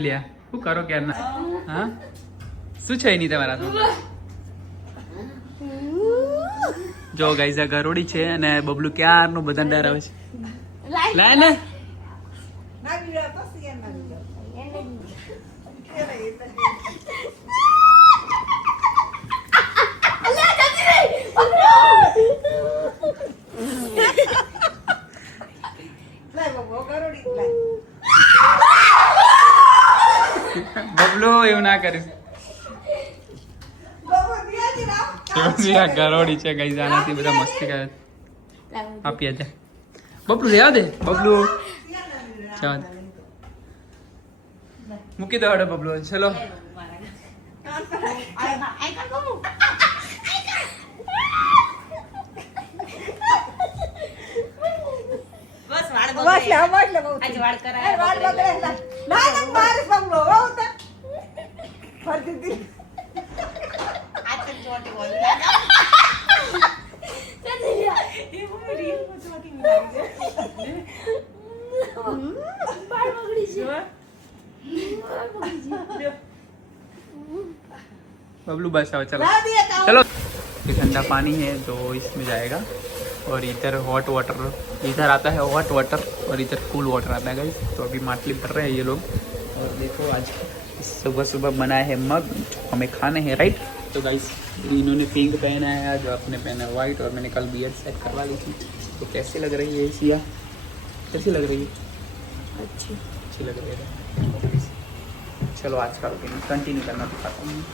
લ્યા શું કરો ક્યારના હા શું છે નહીં તમારા તો જો ગાઈઝ આ ગરોડી છે અને બબલું ક્યારનું બધા ડરાવે છે લાય ને બબલો એવું ના કરીશ ગરોડી છે ગઈ આનાથી બધા મસ્તી કરે આપીએ છે બબલું રહેવા દે બબલું મૂકી દો હડે બબલું ચલો बबलू बस आओ चलो चलो ये ठंडा पानी है तो इसमें जाएगा और इधर हॉट वाटर इधर आता है हॉट वाटर और इधर कूल वाटर आता है गाइस तो अभी माटली भर रहे हैं ये लोग और देखो आज सुबह सुबह बनाए हैं मग जो हमें खाने हैं राइट तो गाइस इन्होंने पिंक पहना है आज आपने पहना है वाइट और मैंने कल बियर्ड सेट करवा ली थी तो कैसी लग रही है सिया कैसी लग रही है अच्छी लग रही है चलो आज का रूटीन कंटिन्यू करना दिखाता हूँ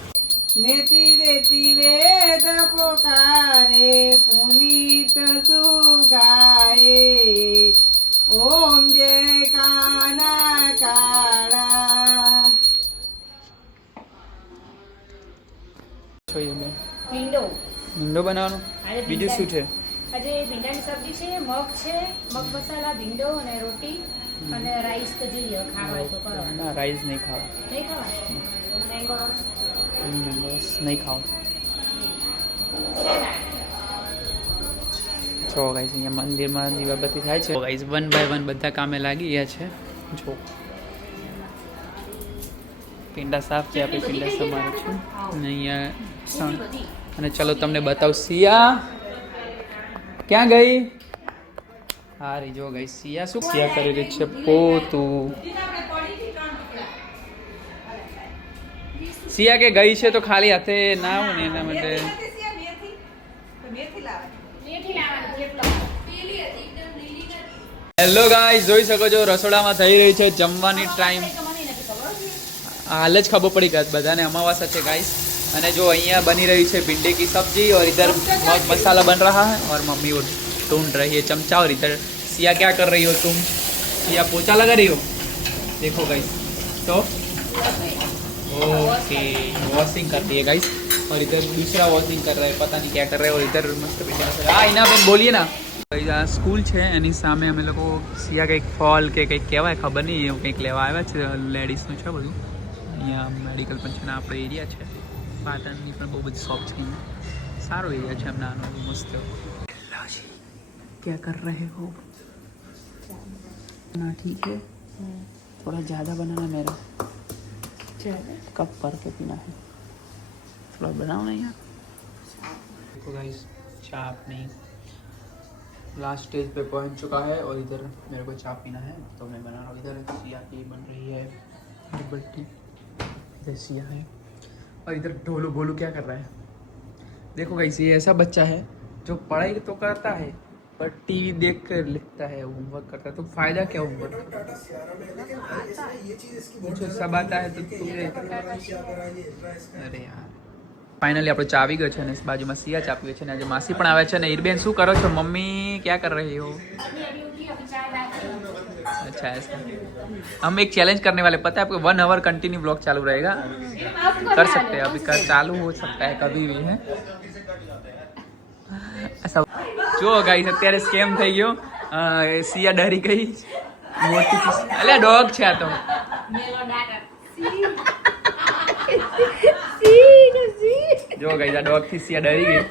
नेति देती वेद पुकारे पुनीत सुगाए ओम जय काना काड़ा ભીંડો બનાવવાનો બીજું શું છે આજે ભીંડાની સબ્જી છે મગ મસાલા ભીંડો અને રોટી અને રાઈસ તો જોઈએ ખાવા તો કરો ના રાઈસ નહીં ખાવા નહીં ખાવા બસ નહીં ખાવા જો ગાઈસ અહીંયા મંદિરમાં દીવાબત્તી થાય છે ગાઈસ 1 બાય 1 બધા કામે લાગી ગયા છે જો પિંડા સાફ છે આપણે પિંડા સમારે છું અને અહીંયા અને ચલો તમને બતાવ સિયા ક્યાં ગઈ હારી જો ગઈ સિયા શું સિયા કરી રહી છે પોતું સિયા કે ગઈ છે તો ખાલી હાથે ના આવું ને એના માટે હેલો ગાઈસ જોઈ શકો છો રસોડામાં થઈ રહી છે જમવાની ટાઈમ हाल ज खबर पड़ी बधाने अमावस्या है गाइस अने जो अहिया बनी रही है भिंडी की सब्जी और इधर मसाला बन रहा है और मम्मी वो ढूंढ रही है चमचा और इधर सिया क्या कर रही हो तुम सिया पोछा लगा रही हो देखो गाइस तो ओके वॉशिंग करती है गाइस और इधर दूसरा वॉशिंग कर रहा है पता नहीं क्या कर रहे हैं और इधर मस्त भिंडी हाँ इना बेन बोलिए ना गाइस आ स्कूल है एनी सामे अमे लोग सिया कंईक फॉल के कंईक कहेवाय खबर नहीं एवं कंईक लेवा आव्या छे लेडीजनुं छे बधुं અહીંયા મેડિકલ પણ છે ને આપણો એરિયા છે પાટણની પણ બહુ બધી શોપ છે સારો એરિયા છે એમ નાનો મસ્ત લાજી क्या कर रहे हो ना ठीक है थोड़ा ज़्यादा बनाना मेरा कप भर के पीना है थोड़ा बनाओ ना यार देखो गाइस चाय अपनी लास्ट स्टेज पे पहुंच चुका है और इधर मेरे को चाय पीना है तो मैं बना रहा हूँ इधर सिया की बन रही है बट्टी सिया है और इधर ढोलू बोलू क्या कर रहा है देखो गाइस ये ऐसा बच्चा है जो पढ़ाई तो करता है पर टीवी देख कर लिखता है होमवर्क करता है तो फायदा क्या होमवर्क मुझे सब आता है तो अरे यार फाइनली આપણે ચા આવી ગયો છે અને બાજુમાં સિયા ચા પીવે છે અને આજે માસી પણ આવે છે અને ઈરબેન શું કરો છો મમ્મી क्या कर रही हो अच्छा ऐसा हम एक चैलेंज करने वाले पता है आपको 1 आवर कंटिन्यू ब्लॉग चालू रहेगा कर सकते हैं अभी कर चालू हो सकता है कभी भी है ऐसा जो गाइस અત્યારે સ્કેમ થઈ ગયો સિયા ડરી ગઈ મોટી અલ્યા ડોગ છે આ તો જો ગાઈસ આ ડોગ થી સિયા ડરી ગઈ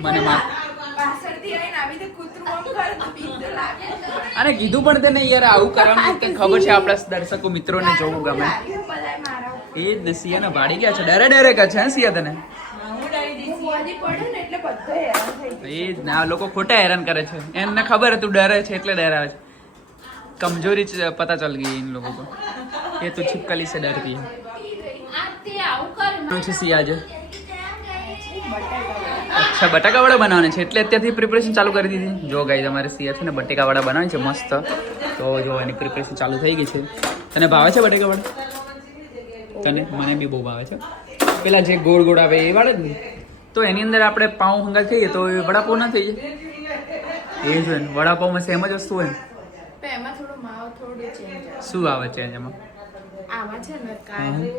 મને માર પાછળથી આવીને આવી તો કૂતરું આમ કરે અરે કીધું પણ તેને યાર આવું કરવાનું તને ખબર છે આપણા દર્શકો મિત્રોને જોવું ગમે એ જ ને સિયાના ભાડી ગયા છે ડરે કે છે સિયા તને એ જ ને આ લોકો ખોટા હેરાન કરે છે એમને ખબર તું ડરે છે એટલે ડરાવે છે कमजोरी पता चल गई इन लोगों को ये तो छिपकली से डरती है आज अच्छा बटाकावाड़ा बनाने છે એટલે અત્યારથી પ્રિપરેશન ચાલુ કરી દીધી જો ગાઈસ અમારે સિયા છે ને બટેકાવાડા બનાવે છે મસ્ત તો જો એની પ્રિપરેશન ચાલુ થઈ ગઈ છે તને ભાવે છે બટેકાવાડા તને મને બી બહુ ભાવે છે પેલા જે ગોળ ગોળ આવે એ વાળે ને તો એની અંદર આપણે પાઉં હંગા ખાઈએ તો એ વડાપાઉં ના થઈ જાય એ જ હોય ને વડાપાઉંમાં સેમ જ વસ્તુ હોય ને એમાં થોડો માવો થોડું ચેન્જ શું આવે છે એમાં આમાં છે ને કાજુ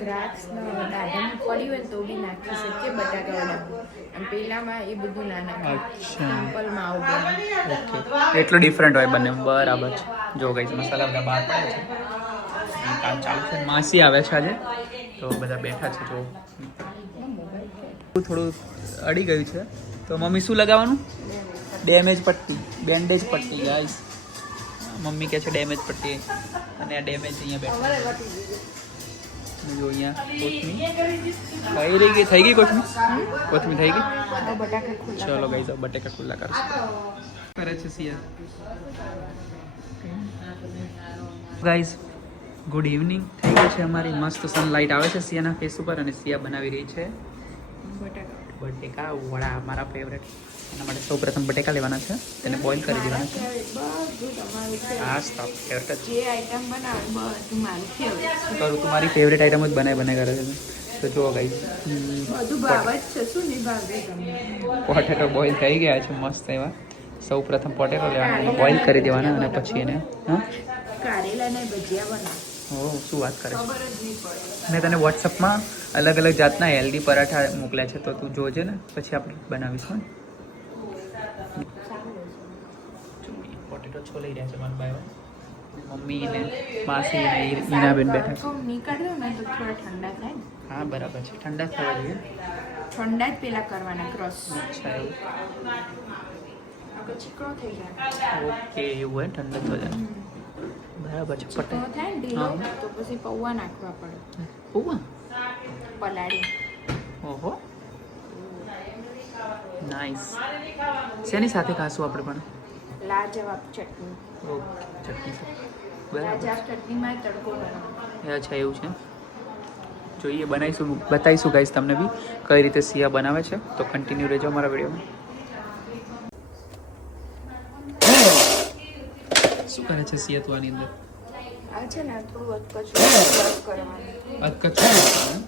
દ્રાક્ષ દાડમ પડી હોય તો બી નાખી શકીએ બટાકાવાળા અને પેલામાં એ બધું ના નાખે સિમ્પલ માવો બને ઓકે એટલો ડિફરન્ટ હોય બંને બરાબર છે જો ગઈ મસાલા બધા બહાર પડે છે કામ ચાલુ છે માસી આવે છે આજે તો બધા બેઠા છે જો થોડું અડી ગયું છે તો મમ્મી શું લગાવવાનું ડેમેજ પટ્ટી બેન્ડેજ પટ્ટી ગાઈસ મમ્મી કહે છે ડેમેજ પટ્ટી અને આ ડેમેજ અહીંયા બેઠા જો અહીંયા કોથમી થઈ ગઈ કોથમી થઈ ગઈ ચલો ગાઈસ બટેકા ખુલ્લા કરશું કરે છે સિયા ગાઈસ ગુડ ઇવનિંગ થઈ ગઈ છે અમારી મસ્ત સનલાઇટ આવે છે સિયાના ફેસ ઉપર અને સિયા બનાવી રહી છે બટેકા વડા મારા ફેવરેટ એના માટે સૌ પ્રથમ બટેકા લેવાના છે તેને બોઇલ કરી દેવાના છે હા સ્ટોપ ફેવરેટ જે આઈટમ બનાવે બધું મારું ફેવરેટ કરું તું મારી ફેવરેટ આઈટમ જ બનાવી કરે છે તો જુઓ ગાઈસ બધું ભાવ જ છે શું નહીં ભાવે તમને પોટેટો બોઇલ થઈ ગયા છે મસ્ત એવા સૌ પ્રથમ પોટેટો લેવાના બોઇલ કરી દેવાના અને પછી એને હા કારેલા ને ભજીયા બનાવ ઓ શું વાત કરે છે ખબર જ નહીં પડે મેં તને વોટ્સઅપમાં અલગ અલગ જાતના હેલ્ધી પરાઠા મોકલ્યા છે તો તું જોજે ને પછી આપણે બનાવીશું પોટેટો છોલાઈ રહ્યા છે મારા ભાઈઓ મમ્મી ને માસી ને ઈનાબેન બેઠા છે નીકળ્યો ને તો થોડા ઠંડા થાય ને હા બરાબર છે ઠંડા થવા જોઈએ ઠંડા જ પેલા કરવાના ક્રોસ અચ્છા એવું આગળ ચીકણો થઈ જાય ઓકે એવું હોય ઠંડા થવા જાય બરાબર છે ચીકણો થાય ને ઢીલો તો પછી પૌવા નાખવા પડે પૌવા પલાળી ઓહો નાઇસ શેની સાથે ખાશું આપણે પણ લાજવાબ ચટણી ઓકે ચટણી બરાબર લાજવાબ ચટણીમાં તડકો બનાવો અચ્છા એવું છે જોઈએ બનાવીશું બતાવીશું ગાઈસ તમને બી કઈ રીતે સિયા બનાવે છે તો કન્ટિન્યુ રહેજો અમારા વિડીયોમાં શું કરે છે સિયા તું આની અંદર આ છે ને થોડું અધકચરું કરવાનું અધકચરું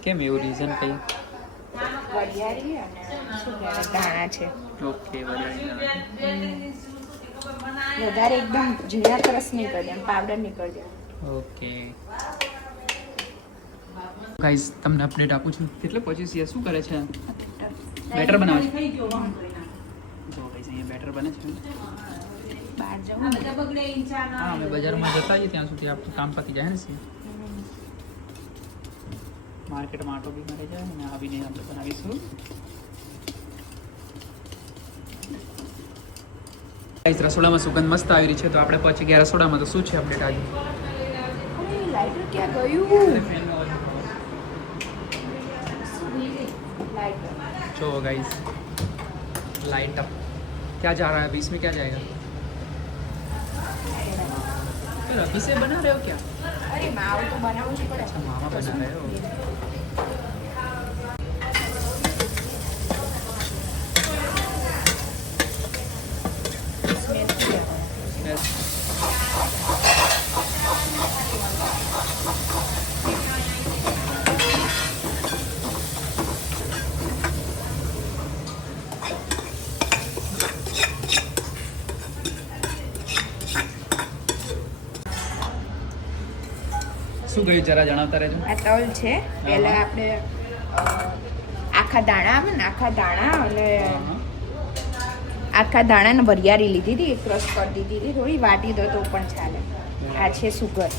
કેમ એવું રીઝન કઈ વરિયાળી અને શું કહેવાય દાણા છે ઓકે વરિયાળી વધારે એકદમ ઝીણા ક્રશ નહીં કરી દે પાવડર નહીં કરી દે ઓકે ગાઈસ તમને અપડેટ આપું છું કેટલે પહોંચી સિયા શું કરે છે બેટર બનાવે છે જો ગાઈસ અહીંયા બેટર બને છે બહાર જવું હા અમે બજારમાં જતા આવીએ ત્યાં સુધી આપણું કામ પતી જાય ને સિયા માર્કેટમાં આટો બી મળી જાય અને આવીને આપણે બનાવીશું ગાઈસ રસોડામાં સુગંધ મસ્ત આવી રહી છે તો આપણે પહોંચી ગયા રસોડામાં તો શું છે અપડેટ આજે લાઇટર ક્યાં ગયું लाइटर जो गाइस लाइट अप क्या जा रहा है अभी इसमें क्या जाएगा फिर अभी से बना रहे हो क्या अरे माव तो बनावવું જ પડે अच्छा मामा बना रहे हो yes. શું ગયું જરા જણાવતા રહેજો આ તલ છે પહેલા આપણે આખા દાણા આવે ને આખા દાણા અને આખા દાણાને વરિયાળી લીધી હતી ક્રશ કરી દીધી હતી થોડી વાટી દો તો પણ ચાલે આ છે સુગર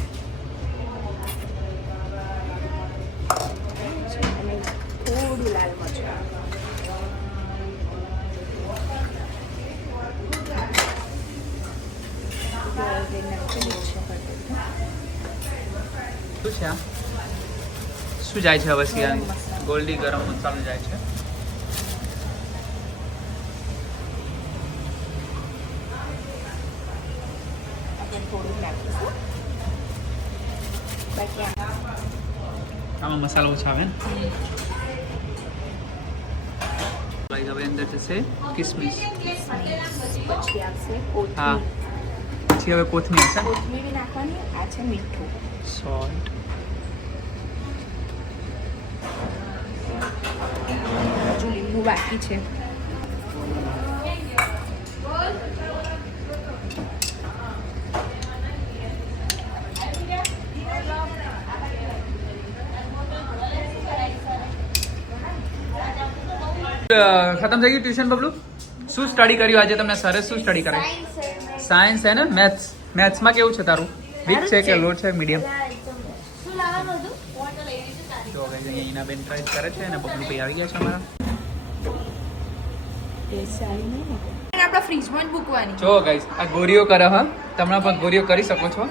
અને થોડું લાલ મરચું શું છે આ? શું જાય છે હવે સિયાની? ગોલ્ડી ગરમ મસાલો જાય છે. આપણે થોડુંક નાખીશું. બાકી આમાં મસાલો ઓછો આવે ને. હવે અંદર જશે કિસમિસ. પછી આવશે હા, કોથમીર. પછી હવે કોથમીર હશે. કોથમીર બી નાખવાની. આ છે મીઠું. સોલ્ટ. હજુ લીંબુ બાકી છે. ખતમ થઈ ગયું ટ્યુશન બબલુ? શું સ્ટડી કર્યું આજે તમને સરે? શું સ્ટડી કરાય? સાયન્સ છે ને? મેથ્સમાં કેવું છે તારું? વીક છે કે લો છે મીડિયમ? જો ગાઈસ અહીંયા ઈનાબેન ટ્રાય કરે છે અને બબલુ ભાઈ આવી ગયા છે અમારા. આપણા ફ્રીજમાં જ મૂકવાની. જો ગાઈસ આ ગોરીઓ કરે હા, તમને પણ ગોરીઓ કરી શકો છો.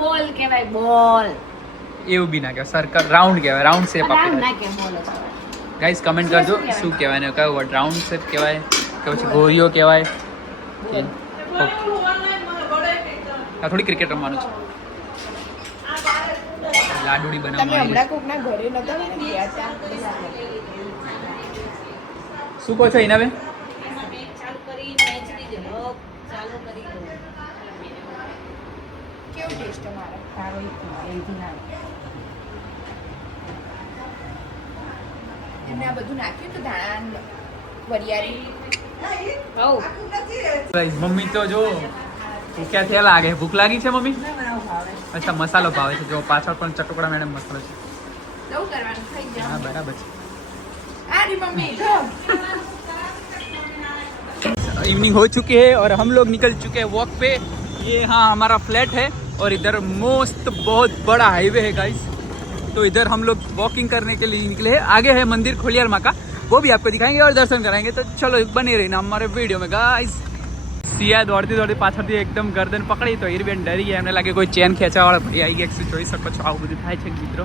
બોલ કહેવાય બોલ. એવું બી ના કહેવાય, સર્કલ રાઉન્ડ કહેવાય, રાઉન્ડ શેપ આપી ના કે બોલ જ. ગાઈસ કમેન્ટ કરજો શું કહેવાય ને કયો વર્ડ? રાઉન્ડ શેપ કહેવાય કે પછી ગોરીઓ કહેવાય? આ થોડી ક્રિકેટ રમવાનું છે. લાડુડી તમે બનાવવાની. હમણાં કોકના ઘરે નતા ગયા હતા? શું કહો છો ઈનાબેન? કેવું ટેસ્ટ અમારો? એમને આ બધું નાખ્યું તો ધાણા વરિયાળી. ગાઈસ મમ્મી તો જો ભૂખ્યા થયા લાગે. ભૂખ લાગી છે મમ્મી? અચ્છા મસાલો ભાવે છે. જો પાછળ પણ ચટોકડા મેડમ મસાલો છે. લઉં કરવાનું થઈ જાય. હા બરાબર છે. આ રી મમ્મી જો. इवनिंग हो चुकी है और हम लोग निकल चुके हैं वॉक पे. ये हाँ हमारा फ्लैट है और इधर मस्त बहुत बड़ा हाईवे है गाइस. तो इधर हम लोग वॉकिंग करने के लिए निकले हैं. आगे है मंदिर खोलियार माँ का, वो भी आपको दिखाएंगे और दर्शन कराएंगे. तो चलो बने रहना हमारे वीडियो में गाइस. સિયા દોડતી દોડતી પાછળથી એકદમ ગરદન પકડી તો હીરબેન ડરી ગયા. એમને લાગે કોઈ ચેન ખેંચાવાળા ભાઈ આવી ગયા. જોઈ શકો છો આવું બધું થાય છે મિત્રો.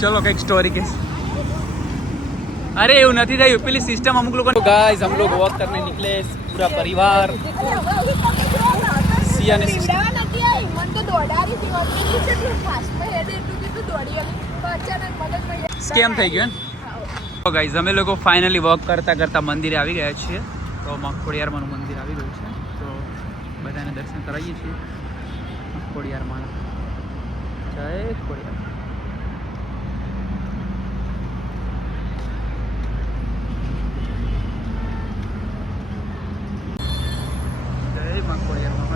ચલો કંઈક સ્ટોરી કે. अरे એવું નથી થયું, પેલી સિસ્ટમ અમુક લોકો. गाइस हम लोग वॉक करने निकले पूरा परिवार. सिया ने સ્કેમ થઈ ગયો ને. તો ગાઈઝ અમે લોકો ફાઇનલી વોક કરતા કરતા મંદિરે આવી ગયા છીએ. તો મખોડિયારમાંનું મંદિર આવી ગયું છે. તો બધાને દર્શન કરાવીએ છીએ મખોડિયારમાં. જય ખોડિયાર. જય મખોડિયારમાં.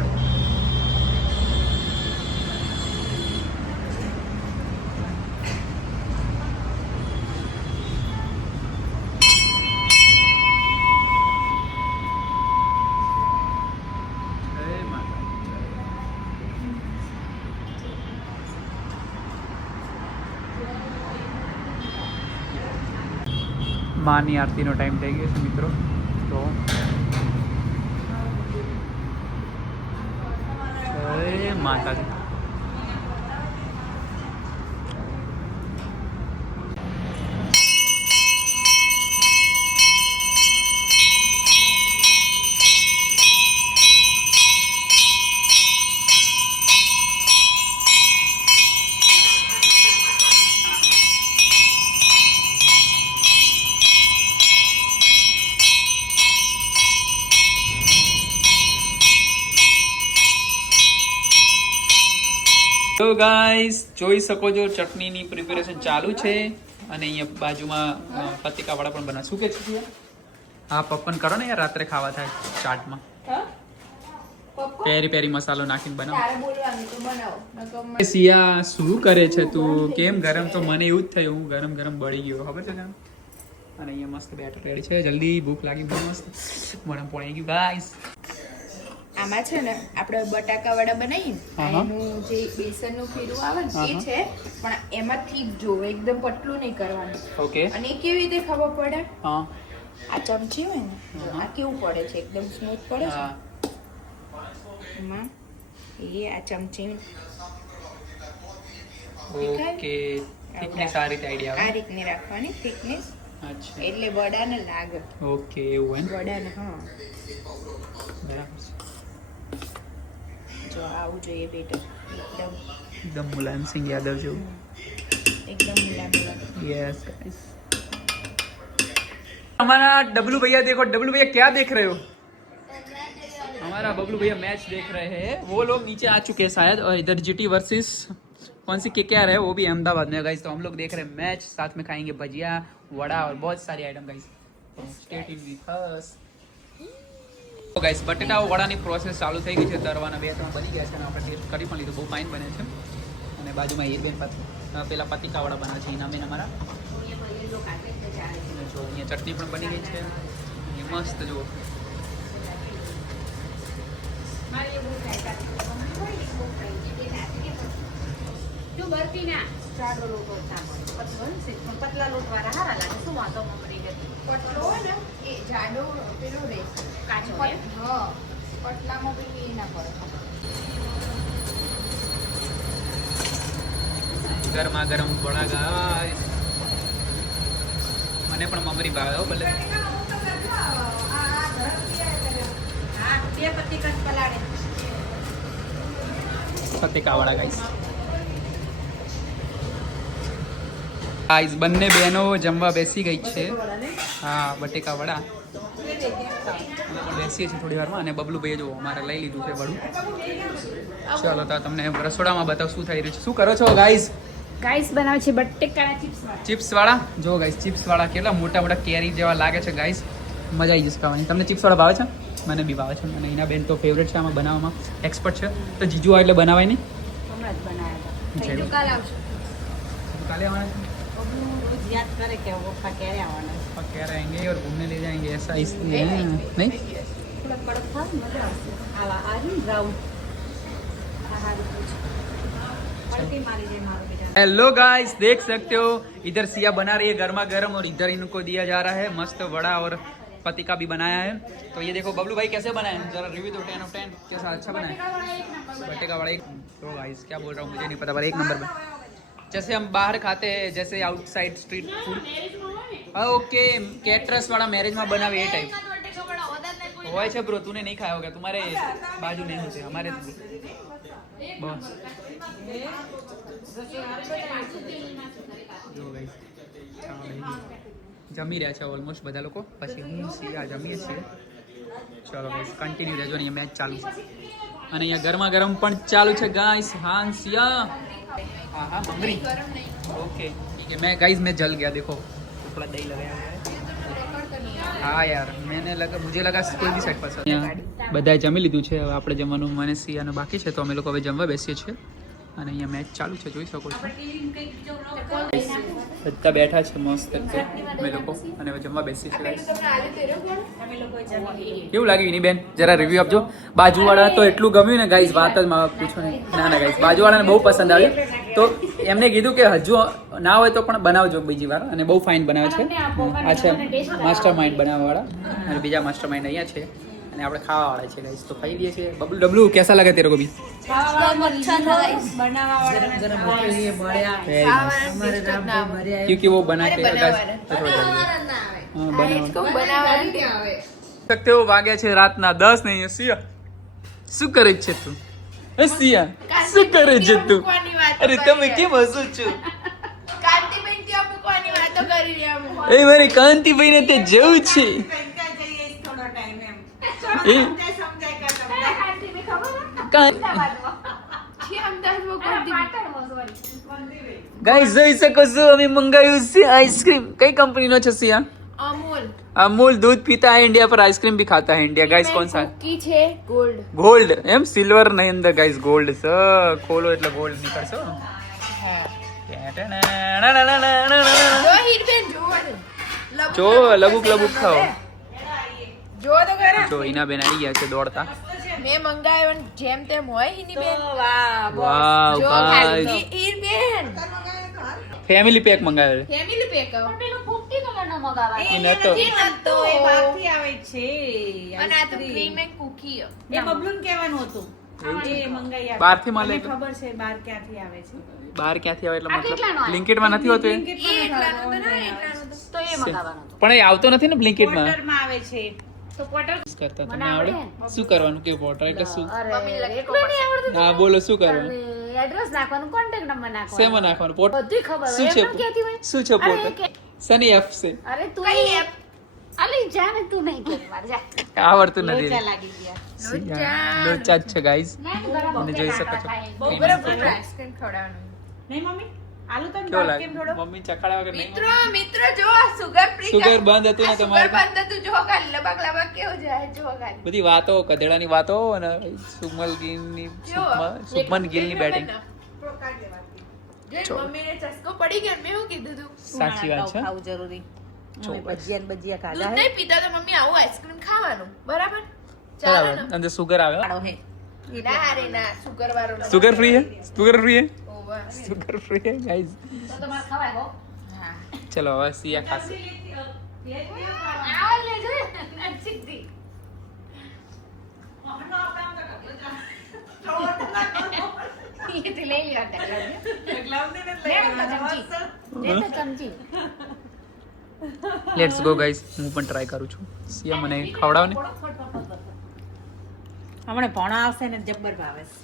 માની આરતીનો ટાઈમ થઈ ગયો છે મિત્રો. તો જય માતાજી. તો ગાઈસ જોઈ શકો છો ચટણીની પ્રિપેરેશન ચાલુ છે અને અહીંયા બાજુમાં પતિકાવાળા પણ બનાવે. શું કે છે? હા પપ્પન કરો ને યાર, રાત્રે ખાવા થાય ચાટમાં. પેરી પેરી મસાલો નાખીને બનાવો. તારે બોલવાનું તો બનાવો. સિયા શું કરે છે તું? કેમ ગરમ? તો મને એવું જ થયું, હું ગરમ ગરમ બળી ગયો ખબર છે. અને અહીંયા મસ્ત બેટર રેડી છે. જલ્દી ભૂખ લાગી બહુ મસ્ત. મને પોણી ગયું ગાઈસ. આમાં છે ને આપણે બટાકા વડા બનાવીએ એનું જે બેસનનું ખીરું આવે ને એ છે, પણ એમાં ઠીક જોવે એકદમ પતલું નહીં કરવાનું. ઓકે. અને એ કેવી રીતે ખબર પડે? હા આ ચમચી હોય ને આ કેવું પડે છે, એકદમ સ્મૂથ પડે છે. હા એમાં એ આ ચમચી ઓકે થિકનેસ આ રીતે આઈડિયા આ આવે રીતની રાખવાની થિકનેસ, અચ્છા એટલે વડાને લાગે. ઓકે એવું એમ વડાને હા, બરાબર છે. જો આવું જોઈએ બેટર, એકદમ એકદમ મુલાયમ સિંહ યાદવ જેવું એકદમ મુલાયમ. यस गाइस हमारा डब्लू भैया देखो, डब्लू भैया क्या देख रहे हो? हमारा बबलू भैया मैच देख रहे हैं. वो लोग नीचे आ चुके हैं शायद, और इधर जीटी वर्सेस कौन सी KKR है, वो भी अहमदाबाद में गाइस. तो हम लोग देख रहे हैं मैच, साथ में खाएंगे भजिया वड़ा और बहुत सारी item guys. Stay tuned with us. તો ગાઈસ બટેટા વડાની પ્રોસેસ ચાલુ થઈ ગઈ છે. તરવાના 2 3 બની ગયા છે અને આપણે ટેસ્ટ કરી પણ લીધું, બહુ ફાઇન બને છે. અને બાજુમાં એ બેન પેલા પતિકા વડા બનાવે છે એના બેન અમારા. જો અહીંયા ચટણી પણ બની ગઈ છે, એ મસ્ત જુઓ. તું બરતી ના જાડો લોટ ઓછા પડે પછી બનશે પણ પતલા લોટ વાળા સારા લાગે. શું વાંધો મમરી જતી પતલો હોય ને એ જાડો પેલો રહે કાચો એમ? હા, પતલામાં પેલી એ ના પડે. ગરમા ગરમ વડા ગાઈસ. મને પણ મમરી ભાવે હો ભલે. હા બે પત્તી કસ પલાળે પતિકા વડા ગાઈસ. ગાઈસ બંને બહેનો જમવા બેસી ગઈ છે. હા બટેકા વડા બેસીએ છીએ થોડી વારમાં. અને બબલુ ભાઈએ જો અમારે લઈ લીધું છે વડું. ચાલો તો તમને રસોડામાં બતાવ શું થઈ રહ્યું છે. શું કરો છો ગાઈસ? ગાઈસ બનાવે છે બટેકાના ચિપ્સ. ચિપ્સ વાળા જો ગાઈસ, ચિપ્સ વાળા કેટલા મોટા મોટા કેરી જેવા લાગે છે ગાઈસ. મજા આવી જશે ખાવાની. તમને ચિપ્સ વાળા ભાવે છે? મને બી ભાવે છે. અને એના બેન તો ફેવરેટ છે, આમાં બનાવવામાં એક્સપર્ટ છે. તો જીજુ આવે એટલે બનાવાય નહીં. હમણાં જ બનાવ્યા છે. કાલે આવશે. કાલે आना है હતા. રોજ યાદ કરે કે પપ્પા ક્યારે આવવાના છે. और कह रहेंगे और घूमने ले जाएंगे, ऐसा इसलिए है नहीं. થોડા કડક થાય ને મજા આવશે. આવા આ રહ્યું બ્રાઉન આ હારું છે. પલટી મારી જાય મારો બેટા. हेलो गाइस, देख सकते हो इधर सिया बना रही है गर्मा गर्म और इधर इनको दिया जा रहा है मस्त वड़ा और पतिका भी बनाया है. तो ये देखो बबलू भाई कैसे बनाए हैं, जरा रिव्यू दो 10 ऑफ 10 कैसा अच्छा बना है बटेका वड़ा. तो गाइस क्या बोल रहा हूँ मुझे नहीं पता, पर 1 नंबर में. जैसे हम बाहर खाते हैं, जैसे outside street food. Okay caterers वाला मैरिज में बनावे ये टाइप હોય છે બ્રો. तूने नहीं खाया होगा, तुम्हारे बाजू नहीं होते, हमारे बस. જો ગાઈસ જમી રહ્યા છે ઓલમોસ્ટ બધા લોકો. પછી હું સિયા જમીએ છીએ. ચલો ગાઈસ કન્ટિન્યુ રહેજો. અહીંયા મેચ ચાલુ છે અને અહીંયા ગરમા ગરમ પણ ચાલુ છે ગાઈસ. હા સિયા हाँ हाँ ममरी ओके ठीक है. मैं गाइस मैं जल गया देखो, थोड़ा दही लगाया है. हाँ यार मुझे लगा कोई भी साइड पसंद. અહીંયા બધાએ જમી લીધું છે. હવે આપણે જમવાનું મને સિયાને બાકી છે, તો અમે લોકો હવે જમવા બેસીએ છીએ. અને અહીંયા મેચ ચાલુ છે, જોઈ શકો છો. બધા બેઠા છે મસ્ત અમે લોકો, અને હવે જમવા બેસીએ છીએ guys. કેવું લાગ્યું એની બેન, જરા રિવ્યુ આપજો. બાજુવાળા તો એટલું ગમ્યું ને ગાઈસ, વાત જ માં પૂછો નહીં. ના ગાઈસ બાજુવાળાને બહુ પસંદ આવ્યું. તો એમને કીધું કે હજુ ના હોય તો પણ બનાવજો બીજી વાર, અને બહુ ફાઇન બનાવે છે. આ છે માસ્ટર માઇન્ડ બનાવવાવાળા, અને બીજા માસ્ટર માઇન્ડ અહીંયા છે, અને આપણે ખાવાવાળા છે ગાઈસ. તો ખાઈ લઈએ છીએ. બબલુ ડબલુ कैसा लगा तेरे को भी? क्योंकि वो बना के सकते हो. વાગ્યા છે રાતના 10 નહીં. સિયા શું કરે છે તું? એ સિયા શું કરે છે તું? અરે તમે કેમ હસો છો? કાંતિબેન ત્યાં મૂકવાની વાતો કરી રહ્યા અમે. એ મારી કાંતિભાઈ ને તે જવું છે. થોડો ટાઈમ એમ એ સમજાય કે ગાઈસ જોઈ શકો છો અમે મંગાવ્યું છે આઈસ્ક્રીમ. કઈ કંપનીનો છે સિયા? અમૂલ. अमूल दूध पीता है इंडिया, पर आइसक्रीम भी खाता है इंडिया. गाइस कौन सा है? कुकी છે ગોલ્ડ. गोल्ड एम सिल्वर नहीं अंदर गाइस, गोल्ड स खोलो એટલે ગોલ્ડ નીકળશે. જો લબુક લબુક ખાઓ. જો તો ખરા. જો ઈના બેન આવી ગયા છે દોડતા. મેં મંગાવ્યો ને જેમ તેમ હોય ઈની બેન. વાવ જો ગાઈસ ખાલી ઈ બેન ફેમિલી પેક મંગાવ્યો છે. ફેમિલી પેક પેલું ફૂફટી કલરનો મગાવવાનો. ઈ નતો. તો એ બહારથી આવે છે અને આ તો ક્રીમ એન્ડ કુકી. એ બબલુન કહેવાનું હતું. એ મંગાઈ આપે. બહારથી મળે મને તો? ખબર છે બહાર ક્યાંથી આવે છે. બહાર ક્યાંથી આવે એટલે આ મતલબ કેટલાનો આવે? બ્લિંકિટમાં નથી હોતું એ? તો એ મંગાવવાનો પણ એ આવતો નથી ને બ્લિંકિટમાં ક્વાર્ટરમાં આવે છે. તો ક્વાર્ટર કરતા મને તમને આવડે આવડે. શું કરવાનું કે વોટર એટલે શું અરે એટલું નહીં આવડતું. હા બોલો શું કરવાનું એડ્રેસ નાખવાનું, કોન્ટેક્ટ નંબર નાખવાનો. શેમાં નાખવાનું પોટ બધું ખબર શું હોય છે એમ ક્યાંથી હોય? શું છે અરે પોટ કે- સની એફ છે અરે તું કઈ એપ? અલી જા ને તું નહીં કે માર જા. આવડતું નથી લોચા લાગી ગયા. લોચા જ છે ગાઈઝ અને જોઈ શકો છો. બરાબર આઈસ્ક્રીમ ખવડાવવાનું. નહીં મમ્મી આલુ તો કેવો ભાગ કેમ થોડો લાગે મમ્મી ચખાડા વગર નહીં મિત્રો જો સુગર ફ્રી સુગર બંધ હતું ને તમારે સુગર બંધ હતું જો કાલે લબક લબક કેવું જાય જો કાલે બધી વાતો ગધેડાની વાતો અને સુમલ ગિલની સુમન ગિલની બેટિંગ જે મમ્મીને ચસ્કો પડી ગયો મેં એવું કીધું તું સાચી વાત છે ખાવું જરૂરી ચોક્કસ. ભજીયા ને ભજીયા દૂધ ખાધા હે નહીં પીતા તો મમ્મી આવું આઈસ્ક્રીમ ખાવાનું બરાબર ચાલે બરાબર ને અંદર સુગર આવે ખાડો હે ના રે ના સુગર વાળો નહીં. સુગર ફ્રી હે સુગર ફ્રી હે ઓવા. સુગર ફ્રી હે ગાઈઝ તો તમારે ખવાય હો. હા ચલો હવે સિયા ખાશે આવો લેજો નજીકથી. એથી લઈ લ્યો ચમચી. લેટ્સ ગો ગાઈઝ હું પણ ટ્રાય કરું છું સિયા મને ખવડાવ ને હમણાં ભણા આવશે ને જબ્બર ભાવે છે.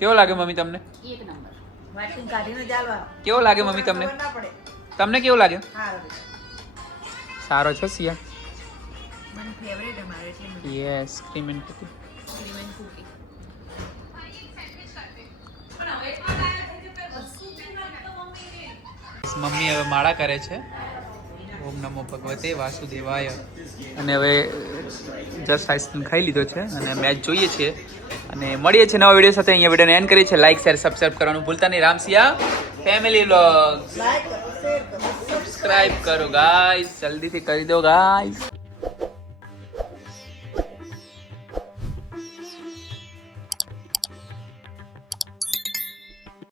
કેવો લાગે મમ્મી તમને એક નંબર. વાટીને કાઢીને ચાલવા કેવો લાગે મમ્મી તમને ના પડે તમને કેવો લાગે સારું સારો છે સિયા મને ફેવરેટ અમારે એટલે ice cream and cookie cream and cookie mummy હવે માળા કરે છે ઓમ નમો ભગવતે વાસુદેવાય અને હવે જસ્ટ આઈસ્ક્રીમ ખાઈ લીધો છે અને મેચ જોઈએ છીએ અને મળીએ છીએ નવા વિડીયો સાથે અહીંયા વિડીયોને એન્ડ કરીએ છીએ લાઈક શેર સબસ્ક્રાઇબ કરવાનું ભૂલતા નહીં રામસિયા ફેમિલી વ્લોગ સબસ્ક્રાઇબ કરો ગાઈસ જલ્દીથી કરી દો ગાઈસ